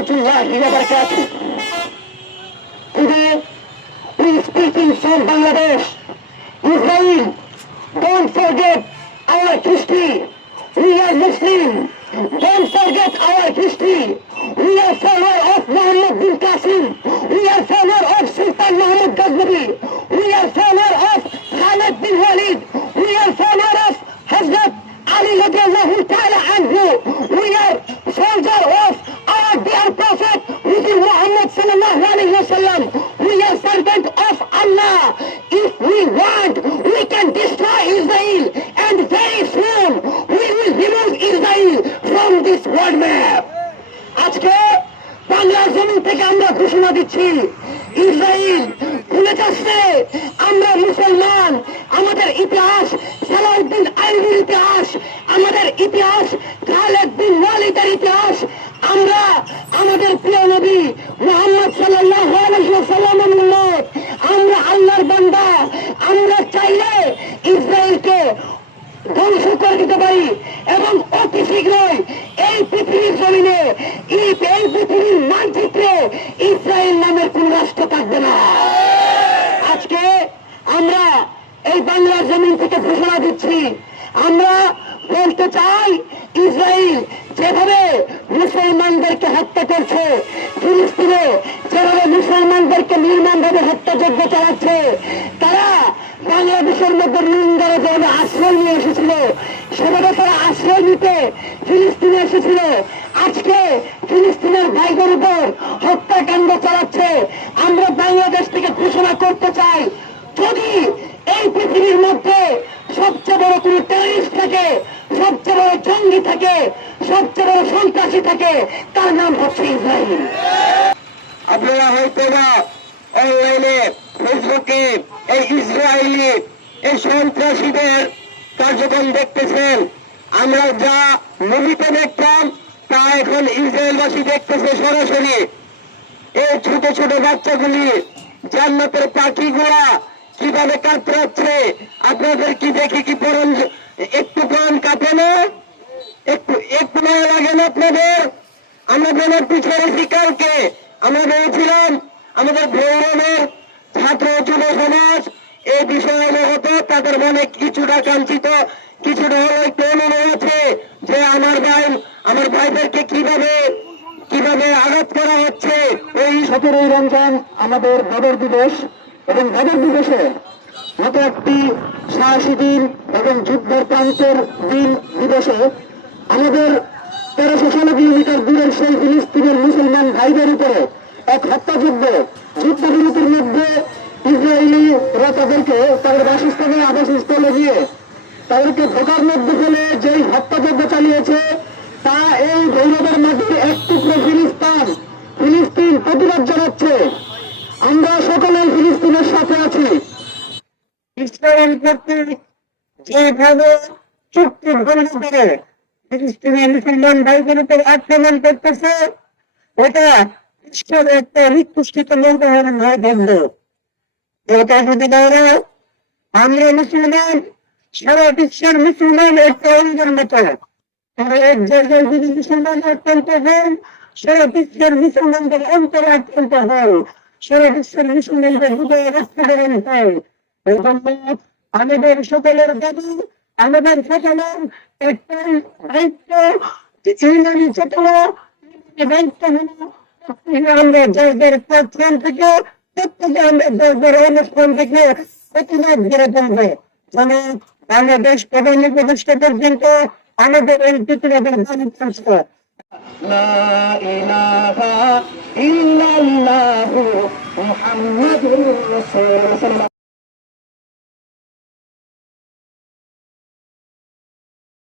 Today, we speaking from Bangladesh. Israel, don't forget our history. We are Muslim. Don't forget our history. We are follower of Muhammad bin আমরা ঘোষণা দিচ্ছি Israel খুলে যাচ্ছে, আমরা মুসলমান, আমাদের ইতিহাস সালাউদ্দিন আইবির ইতিহাস, আমাদের ইতিহাস খালেদ বিন ওয়ালিদের ইতিহাস আমরা আমাদের প্রিয় নবী মোহাম্মদ সাল্লাল্লাহু আলাইহি ওয়াসাল্লামের উম্মত আমরা আল্লাহর বান্দা আমরা চাইলে ইসরায়েলকে ধ্বংস করে দিতে পারি এবং অতি শীঘ্রই এই পৃথিবীর জমিনে এই এই পৃথিবীর মানচিত্রে ইসরায়েল নামের কোন রাষ্ট্র থাকবে না আজকে আমরা এই বাংলার জমিন থেকে ঘোষণা দিচ্ছি। আমরা বলতে চাই ইসরায়েল যেভাবে মুসলমানদেরকে হত্যা করছে ফিলিস্তিনে যেভাবে মুসলমানদেরকে নির্মাণভাবে হত্যাযজ্ঞ চালাচ্ছে, তারা বাংলাদেশের মধ্যে রোহিঙ্গারা যেভাবে আশ্রয় নিয়ে এসেছিল, সেভাবে তারা আশ্রয় নিতে ফিলিস্তিনে এসেছিল। আজকে ফিলিস্তিনের ভাইদের উপর হত্যাকাণ্ড চালাচ্ছে। আমরা বাংলাদেশ থেকে ঘোষণা করতে চাই, যদি পৃথিবীর মধ্যে সবচেয়ে বড় কোন টেরিস্ট থাকে, সবচেয়ে বড় জঙ্গি থাকে, সবচেয়ে বড় সন্ত্রাসী থাকে, তার নাম হচ্ছে ইসরায়েল আপনারা হয়তো বা অনলাইনে ফেসবুকে এই ইসরায়েলি এই সন্ত্রাসীদের কার্যক্রম দেখতেছেন। আমরা যা মুভিতে দেখতাম, তা এখন ইসরায়েলবাসী দেখতেছে সরাসরি। এই ছোট ছোট বাচ্চাগুলি জান্নাতের পাখিগুলা কীভাবে কাতরাচ্ছে আপনাদের কি দেখে কি পরন একটু প্রাণ কাঁপে না? একটু একটু মায়া লাগে না আপনাদের? আমরা বেনার পিছনে কালকে আমরা ভেবেছিলাম আমাদের ভ্রমণের ছাত্র যুব সমাজ। এই বিষয়ে অবগত তাদের মনে কিছুটা কাঞ্চিত, কিছুটা হলো একটু অনুভব আছে যে আমার ভাই, আমার ভাইদেরকে কীভাবে কীভাবে আঘাত করা হচ্ছে? এই সতেরোই রমজান আমাদের বদর দিবস। এবং বদর দিবসে মতো একটি সাহসী দিন এবং যুদ্ধের প্রান্তের দিন দিবসে আমাদের তেরোশো ষোলো কিলোমিটার দূরের সেই ফিলিস্তিনের মুসলমান ভাইদের উপরে এক হত্যাযুদ্ধ, যুদ্ধবিরতির মধ্যে ইসরায়েলিরা তাদেরকে তাদের বাসস্থানে আবাসস্থলে গিয়ে তাদেরকে ঢোকার মধ্যে ফেলে যেই হত্যাযজ্ঞ চালিয়েছে, তা এই গৌরবের মধ্যে এক টুকরো ফিলিস্তান ফিলিস্তিন প্রতিবাদ জানাচ্ছে আমরা সকলে ফিলিস্তিনের সাথে আছি কর্তৃক যেভাবে চুক্তি ভঙ্গ করে মুসলমান ভাইদের উপর আক্রমণ করতেছে, এটা ঈশ্বরের একটা নিকৃষ্টিত মন্ত্রণের নয় বন্ধ এটা যদি বলে আমরা মুসলমান, সারা বিশ্বের মুসলমান একটা অঙ্গের মতো। তবে এক জায়গায় যদি মুসলমান অত্যন্ত হন, সারা বিশ্বের মুসলমানদের অন্তর অত্যন্ত হন, সারা বিশ্বের মুসলমানদের হৃদয় রক্ষাকরণ হয়। এই জন্য আমাদের সকলের দাবি আমাদের সকলের একটাই দায়িত্ব যে ইংরেজি চেতনা এই দায়িত্ব হলো আমরা যাদের প্ল্যাটফর্ম থেকে প্রত্যেকে আমরা যাদের অনুষ্ঠান থেকে প্রতিবাদ করে তুলবো যেন বাংলাদেশ প্রধান উপদেষ্টা পর্যন্ত আমাদের এই প্রতিবাদের দাবি পৌঁছবে لا إله إلا الله محمد رسول الله